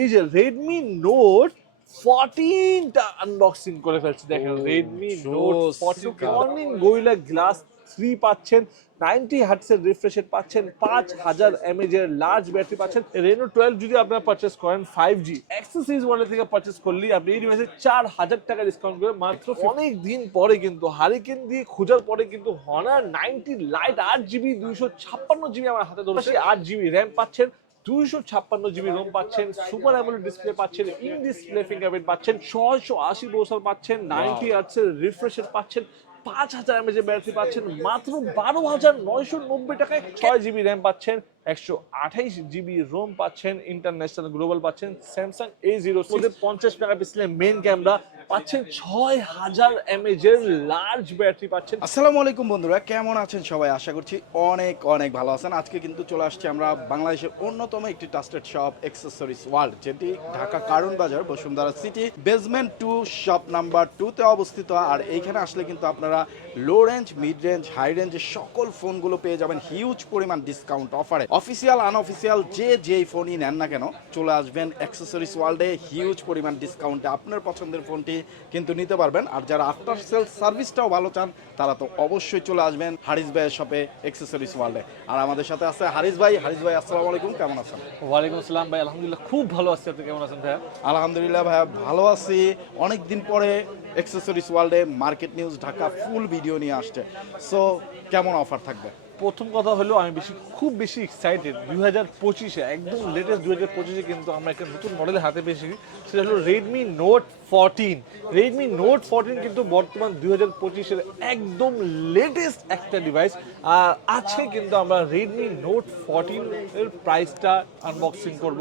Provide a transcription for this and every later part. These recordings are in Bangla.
এই যে রেডমি নোট ফোরটিনটা আনবক্সিং করে ফেলছি। দেখেন Redmi note fourteen. Corning Gorilla glass three পাচ্ছেন নাইনটি হার্টসের রিফ্রেশ পাচ্ছেন পাঁচ হাজার এমএজ এর লার্জ ব্যাটারি পাচ্ছেন। রেনো টুয়েলভ যদি আপনারা পারচেস করেন ফাইভ জি অ্যাক্সেসরিজ ওয়ালেট থেকে পারচেস করলে আপনি এই ডিভাইসে চার হাজার টাকা ডিসকাউন্ট করে মাত্র অনেক দিন পরে কিন্তু হারিকেন দিয়ে খোঁজার পরে কিন্তু হনার নাইনটি লাইট আট জিবি দুইশো ছাপ্পান্ন জিবি আমার হাতে ধরেছে। আট জিবি র্যাম পাচ্ছেন দুইশো ছাপ্পান্ন জিবি রোম পাচ্ছেন সুপার অ্যামোলেড ডিসপ্লে পাচ্ছেন ইন ডিসপ্লে ফিঙ্গারপ্রিন্ট পাচ্ছেন ছয়শো আশি বছর পাচ্ছেন নাইনটি আর্টসের রিফ্রেশের পাচ্ছেন পাঁচ হাজার এমএজ এর ব্যাটারি পাচ্ছেন মাত্র বারো হাজার নয়শো নব্বই টাকায় ছয় জিবি র্যাম পাচ্ছেন একশো আঠাইশ জিবি রোম পাচ্ছেন ইন্টারন্যাশনাল গ্লোবাল পাচ্ছেন স্যামসাং এ জিরো পঞ্চাশ মেগাপিক্সেলের মেন ক্যামেরা পাচ্ছেন ছয় হাজার এমএজ এর লার্জ ব্যাটারি পাচ্ছেন। আসসালামু আলাইকুম বন্ধুরা কেমন আছেন সবাই? আশা করছি অনেক অনেক ভালো আছেন। আজকে কিন্তু চলে আসছি আমরা বাংলাদেশের অন্যতম একটি ট্রাস্টেড শপ অ্যাক্সেসরিজ ওয়ার্ল্ড যেটি Dhaka Karwan Bazar Bashundhara city basement two shop number টুতে অবস্থিত। আর এইখানে আসলে কিন্তু আপনারা low range mid range high রেঞ্জের সকল ফোনগুলো পেয়ে যাবেন। হিউজ পরিমাণ ডিসকাউন্ট অফারে অফিসিয়াল আনঅফিসিয়াল যে যেই ফোনই নেন না কেন চলে আসবেন অ্যাক্সেসরিজ ওয়ার্ল্ডে হিউজ পরিমাণ ডিসকাউন্টে আপনার পছন্দের ফোনটি কিন্তু নিতে পারবেন। আর যারা আফটার সেল সার্ভিসটাও ভালো চান তারা তো অবশ্যই চলে আসবেন হারিস ভাইয়ের শপে অ্যাক্সেসরিজ ওয়ার্ল্ডে আর আমাদের সাথে আছে হারিস ভাই। হারিস ভাই আসসালামু আলাইকুম কেমন আছেন? ওয়ালাইকুম আসসালাম ভাই আলহামদুলিল্লাহ খুব ভালো আছি। আপনি কেমন আছেন ভাইয়া? আলহামদুলিল্লাহ ভাইয়া ভালো আছি। অনেক দিন পরে অ্যাক্সেসরিজ ওয়ার্ল্ডে market news Dhaka full video নিয়ে আসছে। সো কেমন অফার থাকবে? প্রথম কথা হলো আমি বেশি, খুব বেশি এক্সাইটেড দুই হাজার পঁচিশে, একদম লেটেস্ট দু হাজার পঁচিশে কিন্তু আমরা একটা নতুন মডেল হাতে পেয়েছি সেটা হলো Redmi note fourteen Redmi note fourteen কিন্তু বর্তমান দুই হাজার পঁচিশের একদম লেটেস্ট একটা ডিভাইস আর আজকে কিন্তু আমরা রেডমি নোট ফোরটিন এর প্রাইসটা আনবক্সিং করব।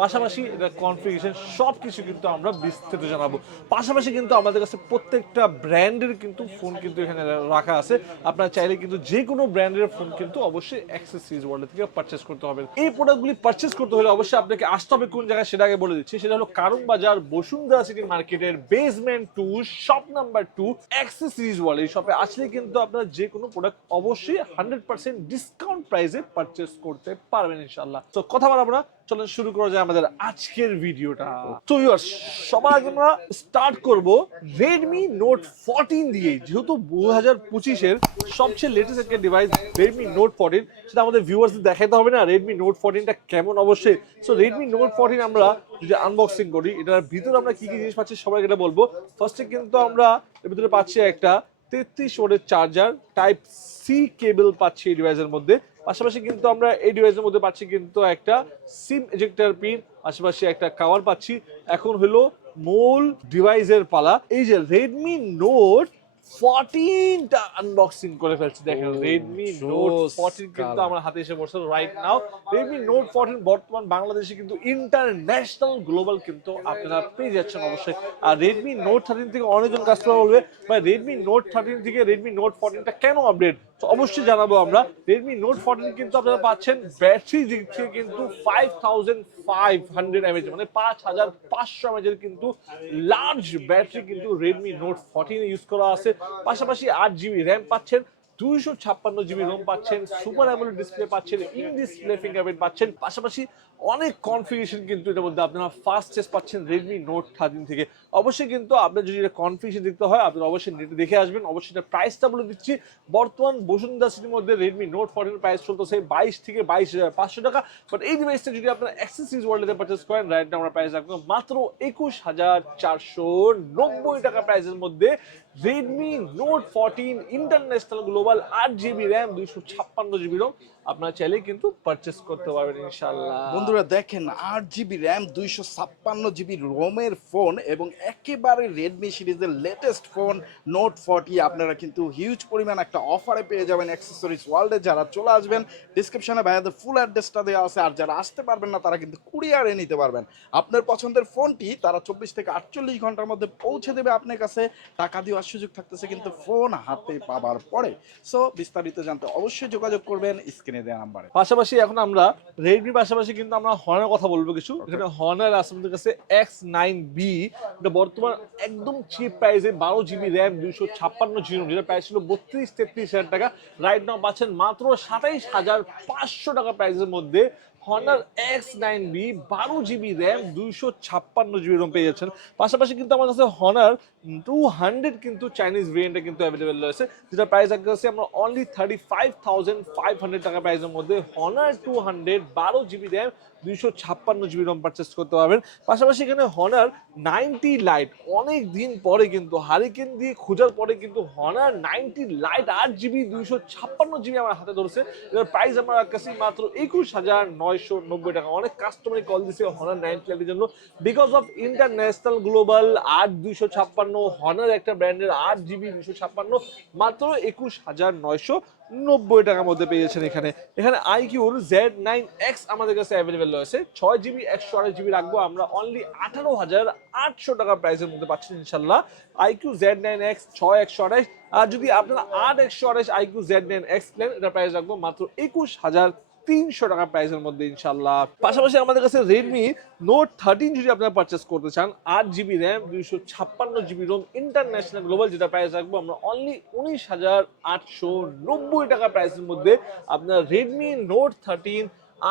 পাশাপাশি এটা কনফিগারেশন সব কিছু কিন্তু আমরা বিস্তারিত জানাব। পাশাপাশি কিন্তু আমাদের কাছে প্রত্যেকটা ব্র্যান্ডের কিন্তু ফোন কিন্তু এখানে রাখা আছে। আপনারা চাইলে কিন্তু যে কোনো ব্র্যান্ডের ফোন কিন্তু অবশ্যই অ্যাক্সেস সিরিজ ওয়ার্ল্ড থেকে পারচেস করতে হবে এই প্রোডাক্টগুলি পারচেস করতে হলে অবশ্যই আপনাকে আসতে হবে কোন জায়গায় সেটা আগে বলে দিচ্ছি। সেটা হলো কারণ বাজার বসুন্ধরা সিটি মার্কেটের basement two shop number two access world এই শপে আসলে কিন্তু আপনার যে কোনো প্রোডাক্ট অবশ্যই হান্ড্রেড পার্সেন্ট ডিসকাউন্ট প্রাইসে পারচেস করতে পারবেন ইনশাল্লাহ তো কথা বলা না চলেন শুরু করা যায় আমাদের আজকের ভিডিওটা। তো সবার আগে আমরা স্টার্ট করব রেডমি নোট ফোরটিন দিয়ে যেহেতু দু হাজার পঁচিশের সবচেয়ে লেটেস্ট একটা ডিভাইস রেডমি নোট ফোরটিন সেটা আমাদের ভিউয়ার্স দেখাতে হবে না। রেডমি নোট ফোরটিনটা কেমন অবশ্যই। সো রেডমি নোট ফোরটিন আমরা যদি আনবক্সিং করি, এটার ভিতরে আমরা কি কি জিনিস পাচ্ছি সবাইকে এটা বলব। ফার্স্টে কিন্তু আমরা এর ভিতরে পাচ্ছি একটা তেত্রিশ ওয়াটের চার্জার টাইপ সি কেবল পাচ্ছি এই ডিভাইসের মধ্যে। পাশাপাশি কিন্তু আমরা এই ডিভাইসের মধ্যে পাচ্ছি কিন্তু একটা সিম এজেক্টর পিন পাশাপাশি একটা কাভার পাচ্ছি। এখন হলো মূল ডিভাইসের পালা। এই যে রেডমি নোট ফোরটিনটা আনবক্সিং করে ফেলছি। দেখেন রেডমি নোট ফোরটিন কিন্তু. আমার হাতে এসে বসে right now Redmi note fourteen বর্তমান বাংলাদেশে কিন্তু ইন্টারন্যাশনাল গ্লোবাল কিন্তু আপনারা পেয়ে যাচ্ছেন অবশ্যই। আর রেডমি নোট থার্টিন থেকে অনেকজন কাস্টমার বলবে ভাই রেডমি নোট থার্টিন থেকে রেডমি নোট ফোরটিনটা কেন আপডেট অবশ্যই জানাব আমরা। রেডমি নোট ফোরটিন কিন্তু আপনারা পাচ্ছেন। ব্যাটারি দিক থেকে কিন্তু five thousand five hundred mAh মানে পাঁচ হাজার পাঁচশো এমএচের কিন্তু লার্জ ব্যাটারি কিন্তু রেডমি নোট ফোরটিনে ইউজ করা আছে। পাশাপাশি আট জিবি র্যাম পাচ্ছেন, দুইশো ছাপ্পান্ন জিবি রোম পাচ্ছেন সুপার অ্যামোলেড ডিসপ্লে পাচ্ছেন ইন ডিসপ্লে ফিঙ্গারপ্রিন্ট পাচ্ছেন, পাশাপাশি অনেক কনফিগারেশন কিন্তু এটার মধ্যে আপনারা ফার্স্ট টেস্ট পাচ্ছেন রেডমি নোট থার্টিন থেকে। অবশ্যই কিন্তু আপনার যদি এটা কনফিগারেশন দেখতে হয়, আপনারা অবশ্যই নেটে দেখে আসবেন। অবশ্যই এটা প্রাইসটা বলে দিচ্ছি। বর্তমান বসুন্ধরা সিটির মধ্যে রেডমি নোট ফোরটিন প্রাইস চলতেছে বাইশ থেকে বাইশ হাজার পাঁচশো টাকা। বাট এই ডিভাইসটা যদি আপনারা অ্যাক্সেসরিজ ওয়ার্ল্ডে পারচেস করেন রাইট আমরা প্রাইস রাখব মাত্র একুশ হাজার চারশো নব্বই টাকা প্রাইসের মধ্যে Redmi note fourteen international global আট জিবি র্যাম দুইশো ছাপ্পান্ন জিবি রোম আপনারা চাইলে কিন্তু পারচেস করতে পারবেন ইনশাল্লাহ বন্ধুরা, দেখেন আট জিবি র্যাম, দুইশো ছাপ্পান্ন জিবি রোমের ফোন এবং একেবারে রেডমি সিরিজের লেটেস্ট ফোন নোট ফর্টি আপনারা কিন্তু হিউজ পরিমাণ একটা অফারে পেয়ে যাবেন অ্যাক্সেসরিজ ওয়ার্ল্ডে যারা চলে আসবেন ডিসক্রিপশনে ভাইয়াদের ফুল অ্যাড্রেসটা দেওয়া আছে আর যারা আসতে পারবেন না, তারা কিন্তু কুরিয়ারে নিতে পারবেন। আপনার পছন্দের ফোনটি তারা চব্বিশ থেকে আটচল্লিশ ঘণ্টার মধ্যে পৌঁছে দেবে আপনার কাছে। টাকা দেওয়ার সুযোগ থাকতেছে কিন্তু ফোন হাতে পাবার পরে। সো বিস্তারিত জানতে অবশ্যই যোগাযোগ করবেন স্ক্রিনে দেওয়া নাম্বারে। পাশাপাশি এখন আমরা রেডমি পাশাপাশি কিন্তু আমরা হর্নের কথা বলব কিছু। এখানে হর্নার আছে আমাদের কাছে এক্স নাইন বি এটা বর্তমান একদম চিপ প্রাইসে বারো জিবি র্যাম দুইশো ছাপ্পান্ন জিবি যেটা প্রাইস ছিল বত্রিশ তেত্রিশ হাজার টাকা। রাইট নাও পাচ্ছেন মাত্র সাতাইশ হাজার পাঁচশো টাকা প্রাইসের মধ্যে হর্নার এক্স নাইন বি বারো জিবি র্যাম দুইশো ছাপ্পান্ন জিবি রোম পেয়ে যাচ্ছেন। পাশাপাশি কিন্তু আমার কাছে হনার টু হান্ড্রেড কিন্তু চাইনিজ ভেরিয়েন্টে কিন্তু অ্যাভেলেবেল রয়েছে। যেটা প্রাইস আমরা only thirty five thousand five hundred টাকা প্রাইসের মধ্যে হনার টু হান্ড্রেড বারো জিবি র্যাম দুইশো ছাপ্পান্ন জিবি রম পারচেস করতে পারবেন। পাশাপাশি এখানে হনার নাইনটি লাইট অনেক দিন পরে কিন্তু হারিকেন দিয়ে খোঁজার পরে কিন্তু হনার নাইনটি লাইট আট জিবি দুইশো ছাপ্পান্ন জিবি আমার হাতে ধরেছে। এটার প্রাইস আমার কাছে মাত্র একুশ হাজার নয়শো নব্বই টাকা। অনেক কাস্টমারই কল দিছে হনার নাইনটি লাইটের জন্য। বিকজ অফ ইন্টারন্যাশনাল গ্লোবাল আট, দুইশো ছাপ্পান্ন হনার একটা ব্র্যান্ডের আট জিবি দুইশো ছাপ্পান্ন, মাত্র একুশ হাজার নয়শো নব্বই টাকার মধ্যে পেয়েছেন এখানে। এখানে আইকিউর জেড নাইন এক্স আমাদের কাছে অ্যাভেলেবেল রয়েছে। ছয় জিবি একশো আড়াই জিবি রাখব আমরা। অনলি আঠারো হাজার আটশো টাকা প্রাইসের মধ্যে পাচ্ছেন ইনশাল্লাহ। আইকিউ জেড নাইন এক্স ছয়, একশো আড়াইশ। আর যদি আপনারা আট, একশো আড়াইশ আইকিউ জেড নাইন এক্স প্লেন এটা প্রাইস রাখব মাত্র একুশ হাজার তিনশো টাকা প্রাইসের মধ্যে ইনশাল্লাহ পাশাপাশি আমাদের কাছে রেডমি নোট থার্টিন যদি আপনারা পারচেস করতে চান, আট জিবি র্যাম দুইশো ছাপ্পান্ন জিবি রোম ইন্টারন্যাশনাল গ্লোবাল যেটা প্রাইস রাখব, আমরা অনলি উনিশ হাজার আটশো নব্বই টাকা প্রাইসের মধ্যে আপনার রেডমি নোট থার্টিন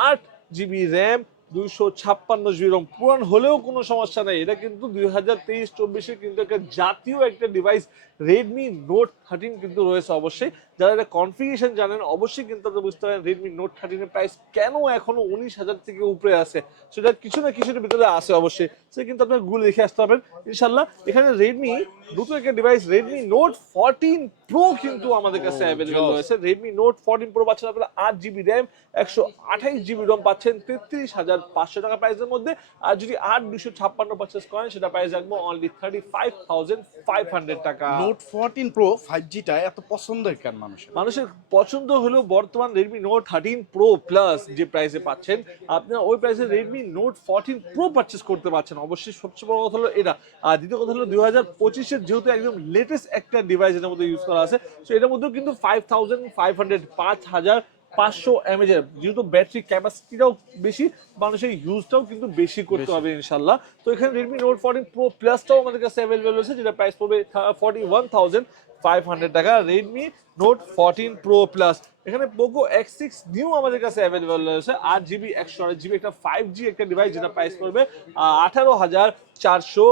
আট জিবি র্যাম দুইশো ছাপ্পান্ন জিবি রোম পুরান হলেও কোনো সমস্যা নেই, এটা কিন্তু দুই হাজার তেইশ চব্বিশে কিন্তু একটা জাতীয় একটা ডিভাইস রেডমি নোট থার্টিন কিন্তু রয়েছে অবশ্যই। যারা এটা কনফিগারেশন জানেন অবশ্যই কিন্তু আপনারা বুঝতে পারেন রেডমি নোট থার্টিনের প্রাইস কেন এখনও উনিশ হাজার থেকে উপরে আছে? সেটা কিছু না কিছুর ভিতরে আছে অবশ্যই। সেটা কিন্তু আপনার গুগল দেখে আসতে পারবেন। ইনশাল্লাহ এখানে রেডমি নতুন একটা device Redmi note fourteen pro কিন্তু আমাদের কাছে Oh, অ্যাভেলেবেল রয়েছে। রেডমি নোট ফোরটিন প্রো পাচ্ছেন আপনারা আট জিবি র্যাম একশো আঠাইশ জিবি রম পাচ্ছেন তেত্রিশ হাজার পাঁচশো টাকা প্রাইসের মধ্যে। আর যদি আট দুশো ছাপ্পান্ন পারচেস করেন সেটা প্রাইস রাখব only thirty five thousand five hundred টাকা নোট ফোরটিন প্রো ফাইভ জিটা এত পছন্দের কেন মানুষের? মানুষের পছন্দ হলো বর্তমান Redmi note thirteen pro plus যে প্রাইসে পাচ্ছেন। আপনারা ওই প্রাইসে Redmi note fourteen pro purchase করতে পারছেন। অবশ্যই সবচেয়ে বড় কথা হলো এটা। আর দ্বিতীয় কথা হলো দুই হাজার পঁচিশের যেহেতু একদম লেটেস্ট একটা ডিভাইস এটার মধ্যে ইউজ করা আছে, তো এটার মধ্যেও কিন্তু ফাইভ থাউজেন্ড ফাইভ হান্ড্রেড পাঁচ হাজার পাঁচশো এমএজের যেহেতু ব্যাটারি ক্যাপাসিটিটাও বেশি মানুষের ইউজটাও কিন্তু বেশি করতে হবে ইনশাল্লাহ তো এখানে রেডমি নোট ফোরটিন প্রো প্লাসটাও আমাদের কাছে অ্যাভেলেবেল রয়েছে যেটা প্রাইস পড়বে forty one thousand five hundred টাকা। Redmi note fourteen pro plus এখানে পোকো এক্স সিক্স নিউ আমাদের কাছে অ্যাভেলেবেল রয়েছে, আট জিবি একশো আট জিবি একটা ফাইভ জি একটা ডিভাইস যেটা প্রাইস পড়বে আঠারো হাজার চারশো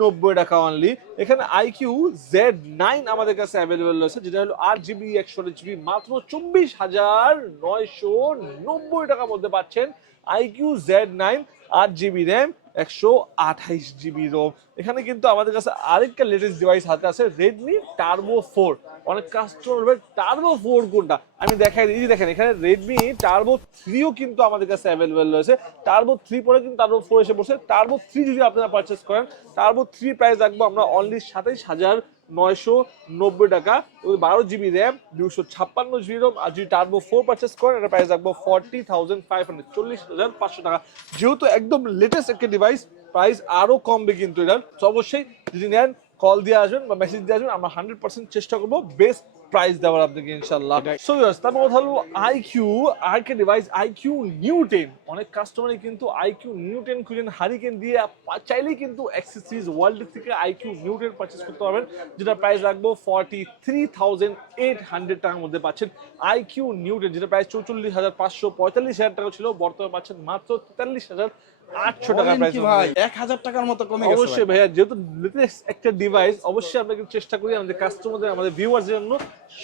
নব্বই টাকা অনলি এখানে আইকিউ জেড নাইন আমাদের কাছে অ্যাভেলেবেল রয়েছে, যেটা হলো আট জিবি একশো আট জিবি মাত্র চব্বিশ হাজার নয়শো নব্বই টাকার মধ্যে পাচ্ছেন আইকিউ জেড নাইন আট জিবি র্যাম একশো আঠাইশ জিবি রোম। এখানে কিন্তু আমাদের কাছে আরেকটা লেটেস্ট ডিভাইস হাতে আছে রেডমি টার্বো ফোর অনেক কাস্টমার টার্বো ফোর কোনটা? আমি দেখাই দিই দেখেন, এখানে রেডমি টার্বো থ্রিও কিন্তু আমাদের কাছে অ্যাভেলেবেল রয়েছে। টার্বো থ্রি পরে কিন্তু টার্বো ফোর এসে বসে টার্বো থ্রি যদি আপনারা পারচেস করেন টার্বো থ্রি প্রাইস রাখব আমরা অনলি সাতাইশ হাজার নয়শো নব্বই টাকা বারো জিবি র্যাম দুশো ছাপ্পান্ন জিবি রোম, আর যদি টার্বো ফোর পারচেস করেন এটা প্রাইস রাখব ফর্টি থাউজেন্ড ফাইভ হান্ড্রেড চল্লিশ হাজার পাঁচশো টাকা। যেহেতু একদম লেটেস্ট একটা ডিভাইস প্রাইস আরও কমবে কিন্তু এটার। অবশ্যই যদি নেন কল দিয়ে আসবেন বা মেসেজ দিয়ে আসবেন, আমরা হান্ড্রেড পার্সেন্ট চেষ্টা করব। বেস্ট প্রাইস দেওয়ার আপনাকে ইনশাল্লাহ। সো ইয়ার্স তারপর কথা হলো আইকিউ আরকে ডিভাইস আইকিউ নিউ টেন অনেক কাস্টমারই কিন্তু আইকিউ নিউ টেন খুঁজেন হারিকেন দিয়ে চাইলেই কিন্তু অ্যাক্সেসরিজ ওয়ার্ল্ড থেকে আইকিউ নিউ টেন পারচেস করতে পারবেন যেটা প্রাইস রাখব forty three thousand eight hundred টাকার মধ্যে পাচ্ছেন আইকিউ নিউ টেন যেটা প্রাইস চৌচল্লিশ হাজার পাঁচশো পঁয়তাল্লিশ হাজার টাকা ছিল বর্তমানে পাচ্ছেন মাত্র তেতাল্লিশ হাজার আটশো টাকা প্রাইস ভাই? এক হাজার টাকার মতো কমে গেছে অবশ্যই ভাইয়া যেহেতু লেটেস্ট একটা ডিভাইস অবশ্যই আমরা চেষ্টা করি আমাদের কাস্টমারদের আমাদের জন্য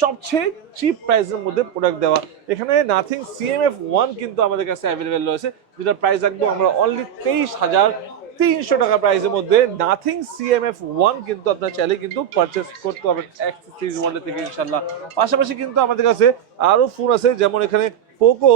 সবচেয়ে চিপ প্রাইসের মধ্যে প্রোডাক্ট দেওয়া। এখানে নাথিং সিএমএফ ওয়ান কিন্তু আমাদের কাছে অ্যাভেলেবেল রয়েছে যেটার প্রাইস রাখব আমরা অনলি তেইশ হাজার তিনশো টাকা প্রাইসের মধ্যে। নাথিং সিএমএফ ওয়ান কিন্তু আপনার চাইলে কিন্তু পারচেস করতে পারবেন অ্যাক্সেসরিজ ওয়ার্ল্ড থেকে ইনশাল্লাহ পাশাপাশি কিন্তু আমাদের কাছে আরও ফোন আছে যেমন এখানে পোকো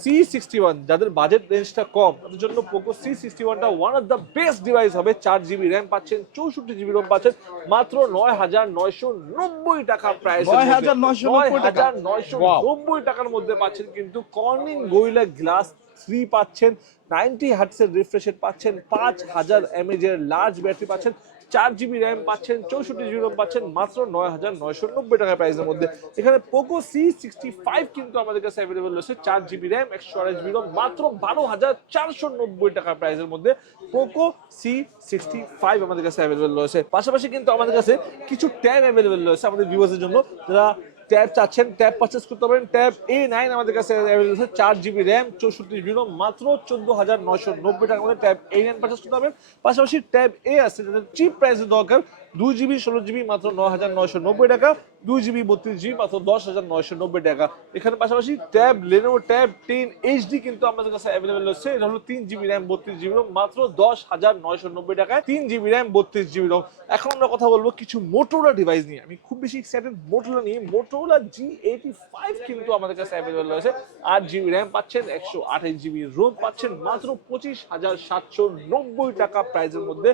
সি সিক্সটি ওয়ান যাদের বাজেট রেঞ্জটা কম তাদের জন্য পোকো সি সিক্সটি ওয়ানটা one of the best device হবে। চার জিবি র্যাম পাচ্ছেন চৌষট্টি জিবি রোম পাচ্ছেন মাত্র নয় হাজার নয়শো নব্বই টাকা প্রাইস 9,990 টাকা? হাজার নয়শো নব্বই টাকার মধ্যে পাচ্ছেন কিন্তু কর্নিং গোরিলা গ্লাস থ্রি পাচ্ছেন। নাইনটি হার্টসের রিফ্রেশের পাচ্ছেন, পাঁচ হাজার এমএজ এর লার্জ ব্যাটারি পাচ্ছেন, চার জিবি র্যাম পাচ্ছেন, চৌষট্টি জিবি র্যাম পাচ্ছেন, মাত্র নয় হাজার নয়শো নব্বই টাকা প্রাইসের মধ্যে। এখানে পোকো সি সিক্সটি ফাইভ কিন্তু আমাদের কাছে অ্যাভেলেবল রয়েছে, চার জিবি র্যাম একশো আড়াই জিবি র্যাম মাত্র বারো হাজার চারশো নব্বই টাকা প্রাইসের মধ্যে পোকো সি সিক্সটি ফাইভ আমাদের কাছে অ্যাভেলেবল রয়েছে। পাশাপাশি কিন্তু আমাদের কাছে কিছু ট্যাগ অ্যাভেলেবল রয়েছে আমাদের ভিউয়ার্সের জন্য, যারা ট্যাব চাচ্ছেন, ট্যাব পারচেস করতে পারেন। ট্যাব এ নাইন আমাদের কাছে অ্যাভেলেবল আছে, চার জিবি র্যাম চৌষট্টি জিবি রোম মাত্র চোদ্দ হাজার নয়শো নব্বই টাকার মধ্যে ট্যাব এ নাইন পারচেস করতে পারবেন। পাশাপাশি ট্যাব এ আছে যাদের চিপ প্রাইসে দরকার। দুই জিবি, ষোলো জিবি মাত্র ন হাজার নয়শো নব্বই টাকা, দুই জিবি, বত্রিশ জিবি মাত্র দশ হাজার নয়শো নব্বই টাকা। এখানে পাশাপাশি tab Lenovo tab ten HD কিন্তু আমাদের কাছে অ্যাভেলেবেল হচ্ছে এটা হলো তিন জিবি র্যাম, বত্রিশ জিবি রোম, মাত্র দশ হাজার নয়শো নব্বই টাকায় তিন জিবি র্যাম, বত্রিশ জিবি রোম। এখন আমরা কথা বলব কিছু মোটোলা ডিভাইস নিয়ে। আমি খুব বেশি এক্সাইটেড মোটোলা নিয়ে। মোটোলা জি এইটি ফাইভ কিন্তু আমাদের কাছে অ্যাভেলেবেল রয়েছে। আট জিবি র্যাম পাচ্ছেন, একশো আঠাশ জিবি রোম পাচ্ছেন, মাত্র পঁচিশ হাজার সাতশো নব্বই টাকা প্রাইসের মধ্যে।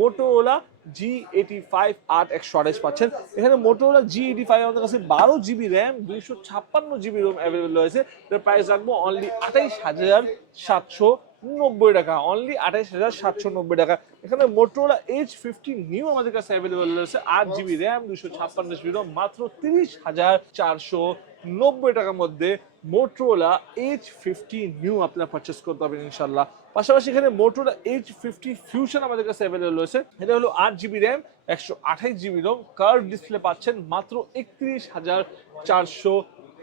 মোটোলা জি এইটি ফাইভ আট একশো আঠাশ পাচ্ছেন। এখানে মোটোলা জি এইটি ফাইভ আমাদের কাছে বারো জিবি র্যাম দুইশো ছাপ্পান্ন জিবি রোম রয়েছে। এটার প্রাইস রাখব অনলি আঠাইশ হাজার সাতশো নব্বই টাকা। অনলি আঠাইশ হাজার সাতশো নব্বই টাকা। এখানে মোটোলা এইচ ফিফটি নিউ আমাদের কাছে অ্যাভেলেবল রয়েছে, আট জিবি র্যাম দুশো ছাপ্পান্ন জিবি রোম মাত্র তিরিশ হাজার চারশো নব্বই টাকার মধ্যে মোটোলা এইচ ফিফটি নিউ আপনারা পারচেস করতে পারবেন ইনশাল্লাহ পাশাপাশি এখানে মোটোলা এইচ ফিফটি ফিউশন আমাদের কাছে অ্যাভেলেবল রয়েছে। এটা হলো আট জিবি র্যাম একশো আঠাইশ জিবি রোম কার্ভ ডিসপ্লে পাচ্ছেন মাত্র একত্রিশ হাজার চারশো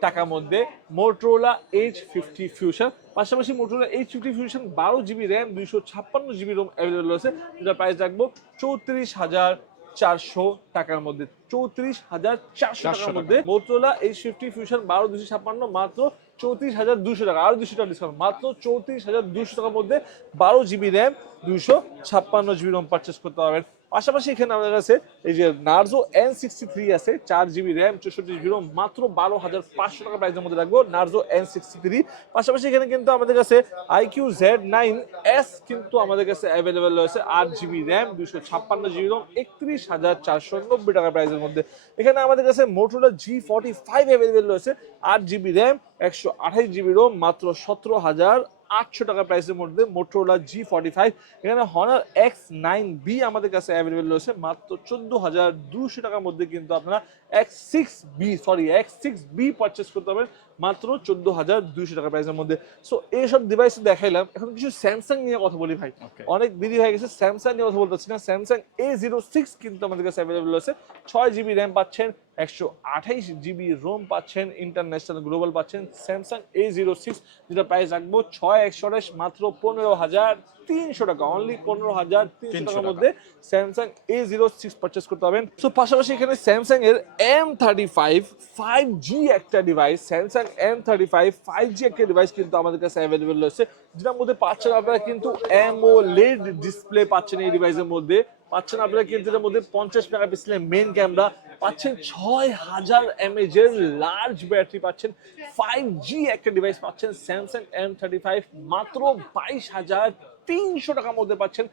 টাকার মধ্যে মোটরোলা এইচ ফিফটি ফিউশন পাশাপাশি মোটরোলা এইচ ফিফটি ফিউশন বারো জিবি র্যাম দুইশো ছাপ্পান্ন জিবি রোম অ্যাভেলেবল রয়েছে। যেটা প্রাইস রাখব চৌত্রিশ হাজার চারশো টাকার মধ্যে। চৌত্রিশ হাজার চারশো টাকার মধ্যে মোটরোলা এইচ ফিফটি ফিউশন বারো দুশো ছাপ্পান্ন মাত্র চৌত্রিশ হাজার দুশো টাকা, আরও দুশো টাকা ডিসকাউন্ট মাত্র চৌত্রিশ হাজার দুশো টাকার মধ্যে বারো জিবি র্যাম দুইশো ছাপ্পান্ন জিবি রম পারচেস করতে পারবেন। পাশাপাশি এখানে আমাদের কাছে এই যে নার্জো এন সিক্সটি থ্রি আছে, চার জিবি র্যাম চৌষট্টি জিবি রোম মাত্র বারো হাজার পাঁচশো টাকা প্রাইসের মধ্যে রাখব নার্জো এন সিক্সটি থ্রি পাশাপাশি এখানে কিন্তু আমাদের কাছে আইকিউ জেড নাইন এস কিন্তু আমাদের কাছে অ্যাভেলেবেল রয়েছে আট জিবি র্যাম দুশো ছাপ্পান্ন জিবি রোম একত্রিশ হাজার চারশো নব্বই টাকা প্রাইসের মধ্যে। এখানে আমাদের কাছে Motorola G forty five available রয়েছে, আট জিবি র্যাম একশো আঠাশ জিবি রোম মাত্র সতেরো হাজার আটশো টাকা প্রাইসের মধ্যে মোটরোলা জি ফর্টি ফাইভ এখানে হনার এক্স নাইন বি আমাদের কাছে অ্যাভেলেবেল রয়েছে। মাত্র চোদ্দ হাজার দুশো টাকার মধ্যে কিন্তু আপনারা X six B sorry X six B purchase করতে পারবেন। মাত্র চোদ্দ হাজার দুইশো টাকা প্রাইসের মধ্যে। সো এইসব ডিভাইস দেখাইলাম। এখন কিছু স্যামসাং নিয়ে কথা বলি ভাই। অনেক দেরি হয়ে গেছে স্যামসাং নিয়ে কথা বলতেছি না। স্যামসাং এ জিরো সিক্স কিন্তু আমাদের কাছে অ্যাভেলেবেল রয়েছে। ছয় জিবি র্যাম পাচ্ছেন একশো আঠাইশ জিবি রোম পাচ্ছেন ইন্টারন্যাশনাল গ্লোবাল পাচ্ছেন স্যামসাং এ জিরো সিক্স যেটা প্রাইস রাখব ছয় একশো আঠাশ মাত্র পনেরো হাজার তিনশো টাকা। অনলি পনেরো হাজার তিনশো টাকার মধ্যে Samsung A zero six purchase করতে পারবেন। তো পাশাপাশি এখানে স্যামসাং এর M thirty five five G একটা device Samsung M thirty five five G একটা ডিভাইস কিন্তু আমাদের কাছে অ্যাভেলেবেল রয়েছে যেটার মধ্যে পাচ্ছেন আপনারা কিন্তু এমও লেড ডিসপ্লে পাচ্ছেন এই ডিভাইসের মধ্যে। পাচ্ছেন আপনারা কিন্তু এর মধ্যে পঞ্চাশ মেগাপিক্সেলের মেন ক্যামেরা পাচ্ছেন ছয় হাজার এমএজ এর লার্জ ব্যাটারি পাচ্ছেন। ফাইভ জি একটা ডিভাইস পাচ্ছেন স্যামসাং এম থার্টি ফাইভ মাত্র বাইশ হাজার তিনশো টাকার মধ্যে পাচ্ছেন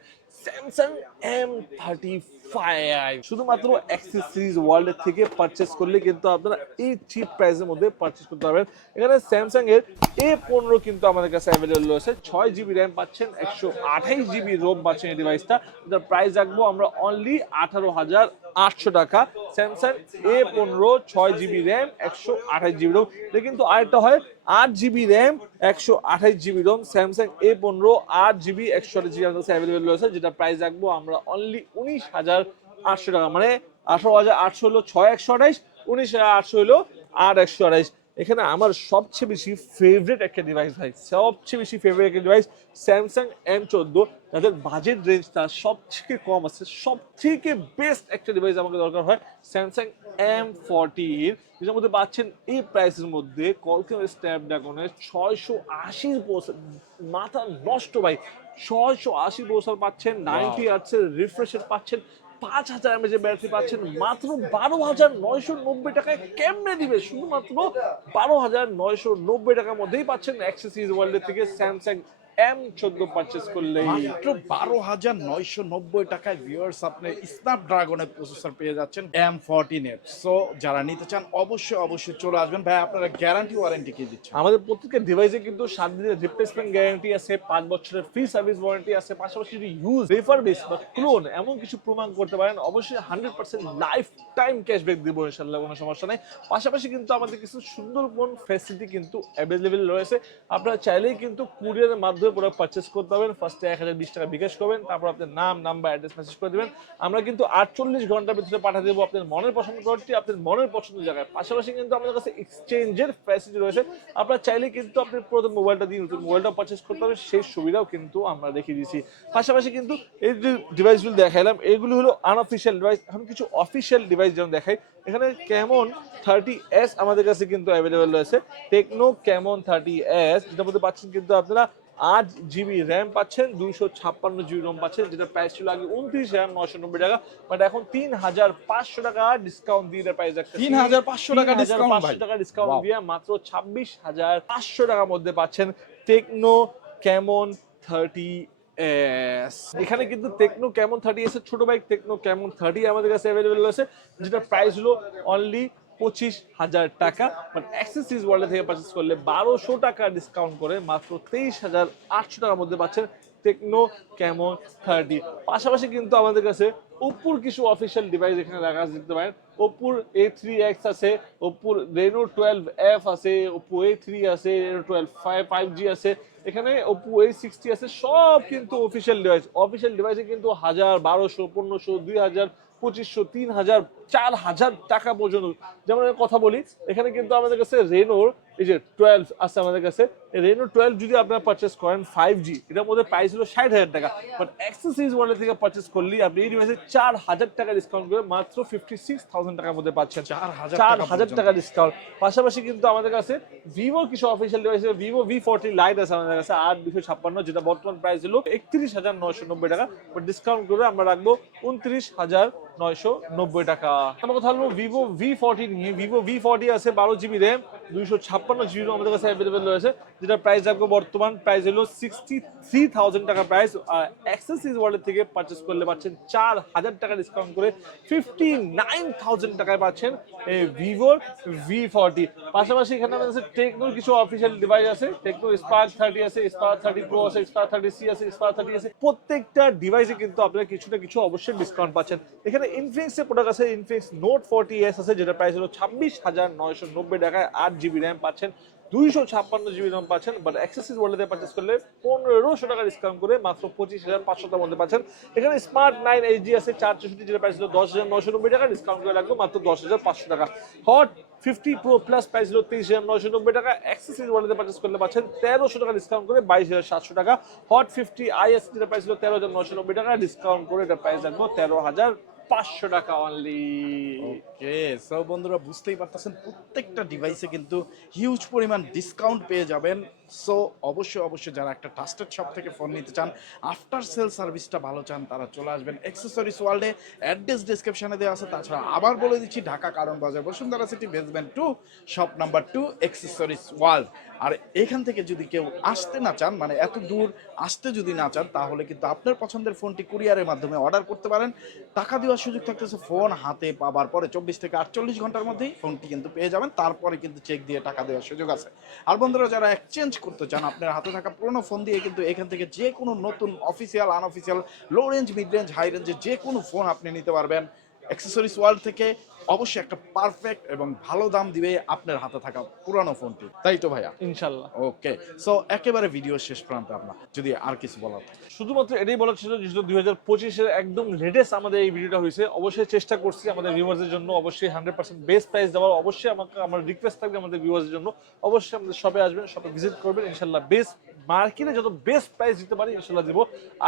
স্যামসাং এম থার্টি ফাইভ শুধুমাত্র অ্যাক্সেস সিরিজ ওয়ার্ল্ড থেকে পারচেস করলে কিন্তু আপনারা এই চিপ প্রাইসের মধ্যে পারচেস করতে পারবেন। এখানে স্যামসাং এর এ পনেরো কিন্তু আমাদের কাছে অ্যাভেলেবল রয়েছে। ছয় জিবি র্যাম পাচ্ছেন, একশো আঠাইশ জিবি রোম পাচ্ছেন এই ডিভাইসটা যার প্রাইস রাখব আমরা অনলি আঠারো হাজার আটশো টাকা। স্যামসাং এ পনেরো, ছয় জিবি র্যাম একশো আঠাইশ জিবি রোম এটা কিন্তু আরেকটা হয়, আট জিবি র্যাম একশো আঠাইশ জিবি রোম স্যামসাং এ পনেরো, আট জিবি একশো আঠাশ জিবি আমাদের অ্যাভেলেবল রয়েছে, যেটা প্রাইস রাখব, আমরা অনলি উনিশ হাজার আটশো টাকা মানে আঠারো হাজার আটশো হলো ছয় একশো আঠাইশ, উনিশ হাজার আটশো হলো আট একশো আঠাইশ। এখানে আমার সবচেয়ে বেশি ফেভারিট একটা ডিভাইস ভাই, সবচেয়ে বেশি ফেভারিট একটা ডিভাইস স্যামসাং এম চোদ্দ। যাদের বাজেট রেঞ্জটা সব থেকে কম আছে সব থেকে বেস্ট একটা ডিভাইস আমাকে দরকার হয় স্যামসাং এম ফর্টির যেটার মধ্যে পাচ্ছেন এই প্রাইসের মধ্যে কলকাম স্ন্যাপড্রাগনের ছয়শো আশি মাথা নষ্ট ভাই। ছয়শো আশি বছর পাচ্ছেন নাইনটি আর্টসের রিফ্রেশের পাচ্ছেন পাঁচ হাজার এমএজ এর ব্যাটারি পাচ্ছেন মাত্র বারো হাজার নয়শো নব্বই টাকায় কেমনে দিবে? শুধুমাত্র বারো হাজার নয়শো নব্বই টাকার মধ্যেই পাচ্ছেন অ্যাক্সেসরিজ ওয়ার্ল্ডের থেকে স্যামসাং এম চোদ্দ পারচেস করলেই মাত্র বারো হাজার নয়শো নব্বই টাকায় ভিউয়ার্স আপনি স্ন্যাপড্রাগনের প্রসেসর পেয়ে যাচ্ছেন এম ফোরটিন এর। সো যারা নিতে চান অবশ্যই অবশ্যই চলে আসবেন। ভাই আপনারা গ্যারান্টি ওয়ারেন্টি কি দিচ্ছেন? আমাদের প্রত্যেকটা ডিভাইসে কিন্তু সাত দিনের রিপ্লেসমেন্ট গ্যারান্টি আছে পাঁচ বছরের ফ্রি সার্ভিস ওয়ারেন্টি আছে পাশাপাশি ইউজ রেফারবিস বা ক্লোন এমন কিছু প্রমাণ করতে পারেন অবশ্যই hundred percent life time cashback দিব ইনশাল্লাহ কোনো সমস্যা নেই। পাশাপাশি কিন্তু আমাদের কিছু সুন্দরবন ফ্যাসিলিটি কিন্তু অ্যাভেলেবেল রয়েছে। আপনারা চাইলেই কিন্তু কুরিয়ারের মাধ্যমে ভিতরে প্রোডাক্ট পারচেস করতে হবেন ফার্স্টে এক হাজার বিশ টাকা বিকাশ করবেন, তারপর আপনার নাম নাম্বার অ্যাড্রেস মেসেজ করে দেবেন। আমরা কিন্তু আটচল্লিশ ঘণ্টার ভিতরে পাঠিয়ে দেবো আপনার মনের পছন্দ প্রোডাক্টটি আপনার মনের পছন্দের জায়গায়। পাশাপাশি কিন্তু আমাদের কাছে এক্সচেঞ্জের ফ্যাসিলিটি রয়েছে। আপনার চাইলে কিন্তু আপনি প্রথম মোবাইলটা দিয়ে নতুন মোবাইলটা পারচেস করতে হবে সেই সুবিধাও কিন্তু আমরা দেখিয়ে দিয়েছি। পাশাপাশি কিন্তু এই যে ডিভাইসগুলো দেখাইলাম, এগুলো হলো আনঅফিসিয়াল ডিভাইস এখন কিছু অফিসিয়াল ডিভাইস যেমন দেখাই, এখানে কেমন থার্টি এস আমাদের কাছে কিন্তু অ্যাভেলেবেল রয়েছে। টেকনো কেমন থার্টি এস যেটা মধ্যে পাচ্ছেন কিন্তু আপনারা আট জিবি র্যাম পাচ্ছেন দুইশো ছাপ্পান্ন জিবি রোম পাচ্ছেন যেটা প্রাইস ছিল আগে উনত্রিশ হাজার নয়শো নব্বই টাকা বাট এখন তিন হাজার পাঁচশো টাকা ডিসকাউন্ট দিয়ে প্রাইস রাখছে 3,500 টাকা discount ভাই। টাকা ডিসকাউন্ট দিয়ে মাত্র ছাব্বিশ হাজার পাঁচশো টাকার মধ্যে পাচ্ছেন টেকনো কেমন থার্টি এস এখানে কিন্তু টেকনো কেমন থার্টি এস এর ছোট বাইক টেকনো কেমন থার্টি আমাদের কাছে অ্যাভেলেবেল রয়েছে যেটা প্রাইস হলো অনলি পঁচিশ হাজার টাকা। বাট অ্যাক্সেসরিজ ওয়ার্ল্ড থেকে পারচেস করলে বারোশো টাকা ডিসকাউন্ট করে মাত্র তেইশ হাজার আটশো টাকার মধ্যে পাচ্ছেন টেকনো কেমন থার্টি পাশাপাশি কিন্তু আমাদের কাছে ওপ্পোর কিছু অফিসিয়াল ডিভাইস এখানে রাখা দেখতে পারেন। ওপ্পোর এ থ্রি এক্স আছে ওপ্পোর রেনো টুয়েলভ এফ আছে ওপ্পো এ থ্রি আছে Reno twelve five five G আছে। এখানে ওপ্পো এ সিক্সটি আছে, সব কিন্তু অফিসিয়াল ডিভাইস অফিসিয়াল ডিভাইসে কিন্তু হাজার, বারোশো, পনেরোশো, দুই হাজার পঁচিশশো তিন হাজার চার হাজার টাকা পর্যন্ত। যেমন আমি কথা বলি এখানে কিন্তু আমাদের কাছে রেনোর এই যে টুয়েলভ আছে আমাদের কাছে। রেনো টুয়েলভ যদি আপনারা পারচেস করেন ফাইভ জি এটার মধ্যে প্রাইস হলো ষাট হাজার টাকা। বাট অ্যাক্সেসরিজ ওয়ার্ল্ড থেকে পারচেস করলে আপনি এই ডিভাইসে চার হাজার টাকা ডিসকাউন্ট করে মাত্র ফিফটি সিক্স থাউজেন্ড টাকার মধ্যে পাচ্ছেন। চার হাজার টাকা টাকা ডিসকাউন্ট পাশাপাশি কিন্তু আমাদের কাছে ভিভো কিছু official device Vivo V forty lite আছে আমাদের কাছে আট দুশো ছাপ্পান্ন যেটা বর্তমান প্রাইস হলো একত্রিশ হাজার নয়শো নব্বই টাকা। বাট ডিসকাউন্ট করে আমরা রাখব উনত্রিশ হাজার নয়শো নব্বই টাকা। আমার কথা ভিভো ভি ফোরটি নিয়ে ভিভো ভি ফোরটি আছে বারো জিবি র্যাম দুইশো ছাপ্পান্ন জিবি আমাদের কাছে অ্যাভেলেবেল রয়েছে যেটা প্রাইস বর্তমান প্রাইস হলো সিক্সটি থ্রি থাউজেন্ড টাকা প্রাইস আর অ্যাক্সেসরিজ ওয়ার্ল্ড থেকে পারচেস করলে পাচ্ছেন চার হাজার টাকা ডিসকাউন্ট করে ফিফটি নাইন থাউজেন্ড টাকায় পাচ্ছেন এই ভিভোর ভি ফর্টি পাশাপাশি এখানে আমাদের কাছে টেকনোর কিছু অফিসিয়াল ডিভাইস আছে টেকনো স্পার্ক থার্টি আছে স্পার্ক থার্টি প্রো আছে স্পার্ক থার্টি সি আছে স্পার্ক থার্টি আছে, প্রত্যেকটা ডিভাইসে কিন্তু আপনারা কিছু না কিছু অবশ্যই ডিসকাউন্ট পাচ্ছেন। এখানে ইনফিনিক্সের প্রোডাক্ট আছে ইনফিনিক্স নোট ফোরটি এস আছে যেটা প্রাইস হলো ছাব্বিশ হাজার নয়শো নব্বই টাকায় আট জিবি র্যাম পাচ্ছেন, দুইশো ছাপ্পান্ন জিবি র্যাম পাচ্ছেন বাট অ্যাক্সেসরিজ ওয়ার্ল্ডে পারচেস করলে পনেরোশো টাকা ডিসকাউন্ট করে মাত্র পঁচিশ হাজার পাঁচশোটার মধ্যে পাচ্ছেন। এখানে স্মার্ট নাইন এইচ ডি আছে, চার চৌষট্টি যেটা প্রাইস ছিল দশ হাজার নশো নব্বই টাকা ডিসকাউন্ট করে লাগল মাত্র দশ হাজার পাঁচশো টাকা। Hot fifty Pro Plus price ছিল তেইশ হাজার নয়শো নব্বই টাকা অ্যাক্সেসরিজ ওয়ার্ল্ডে পারচেস করলে পাচ্ছেন তেরোশো টাকা ডিসকাউন্ট করে বাইশ হাজার সাতশো টাকা। হট ফিফটি আইএস যেটা প্রাইস ছিল তেরো হাজার নশো নব্বই টাকা ডিসকাউন্ট করে এটা প্রাইস রাখব তেরো হাজার পাঁচশো টাকা অনলি ওকে সো বন্ধুরা, বুঝতেই পারতেছেন, প্রত্যেকটা ডিভাইসে কিন্তু হিউজ পরিমাণ ডিসকাউন্ট পেয়ে যাবেন। সো অবশ্যই অবশ্যই যারা একটা ট্রাস্টেড শপ থেকে ফোন নিতে চান আফটার সেল সার্ভিসটা ভালো চান, তারা চলে আসবেন অ্যাক্সেসরিজ ওয়ার্ল্ডে অ্যাড্রেস ডিসক্রিপশনে দেওয়া আছে, তাছাড়া আবার বলে দিচ্ছি, Dhaka Karwan Bazar, Bashundhara City basement two shop number two Accessories World আর এখান থেকে যদি কেউ আসতে না চান মানে এত দূর আসতে যদি না চান, তাহলে কিন্তু আপনার পছন্দের ফোনটি কুরিয়ারের মাধ্যমে অর্ডার করতে পারেন। টাকা দেওয়ার সুযোগ থাকতেছে ফোন হাতে পাবার পরে চব্বিশ থেকে আটচল্লিশ ঘণ্টার মধ্যেই ফোনটি কিন্তু পেয়ে যাবেন, তারপরে কিন্তু চেক দিয়ে টাকা দেওয়ার সুযোগ আছে। আর বন্ধুরা, যারা এক্সচেঞ্জ করতে চান আপনার হাতে থাকা পুরোনো ফোন দিয়ে কিন্তু এখান থেকে যে কোনো নতুন official unofficial low range mid range high রেঞ্জের যে কোনো ফোন আপনি নিতে পারবেন। অ্যাক্সেসরিজ ওয়ার্ল্ড থেকে অবশ্যই একটা পারফেক্ট এবং ভালো দাম দিবে আপনার হাতে থাকা পুরানো ফোনটি তাই তো ভাইয়া? ইনশাল্লাহ। ওকে সো একেবারে ভিডিও শেষ প্রান্তে আপনার যদি আর কিছু বলার। শুধুমাত্র এটাই বলার ছিল যেহেতু দুই হাজার পঁচিশের একদম লেটেস্ট আমাদের এই ভিডিওটা হয়েছে অবশ্যই চেষ্টা করছি আমাদের ভিউয়ার্সের জন্য অবশ্যই হান্ড্রেড পার্সেন্ট বেস্ট প্রাইস দেওয়ার অবশ্যই আমাকে আমার রিকোয়েস্ট থাকবে আমাদের ভিউয়ার্সের জন্য। অবশ্যই আমাদের শপে আসবেন শপে ভিজিট করবেন ইনশাল্লাহ বেস্ট মার্কেটে যত বেস্ট প্রাইস দিতে পারি, ইনশাল্লাহ দেবো।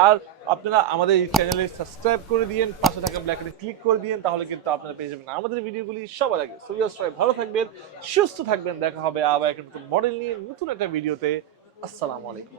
আর আপনারা আমাদের এই চ্যানেলে সাবস্ক্রাইব করে দিয়েন, পাশে থাকা ব্ল্যাকেটে ক্লিক করে দিয়েন, তাহলে কিন্তু আপনারা পেয়ে যাবেন আমাদের ভিডিওগুলি সবার আগে। সো সবাই ভালো থাকবেন, সুস্থ থাকবেন, দেখা হবে আবার একটা নতুন মডেল নিয়ে, নতুন একটা ভিডিওতে। আসসালামু আলাইকুম।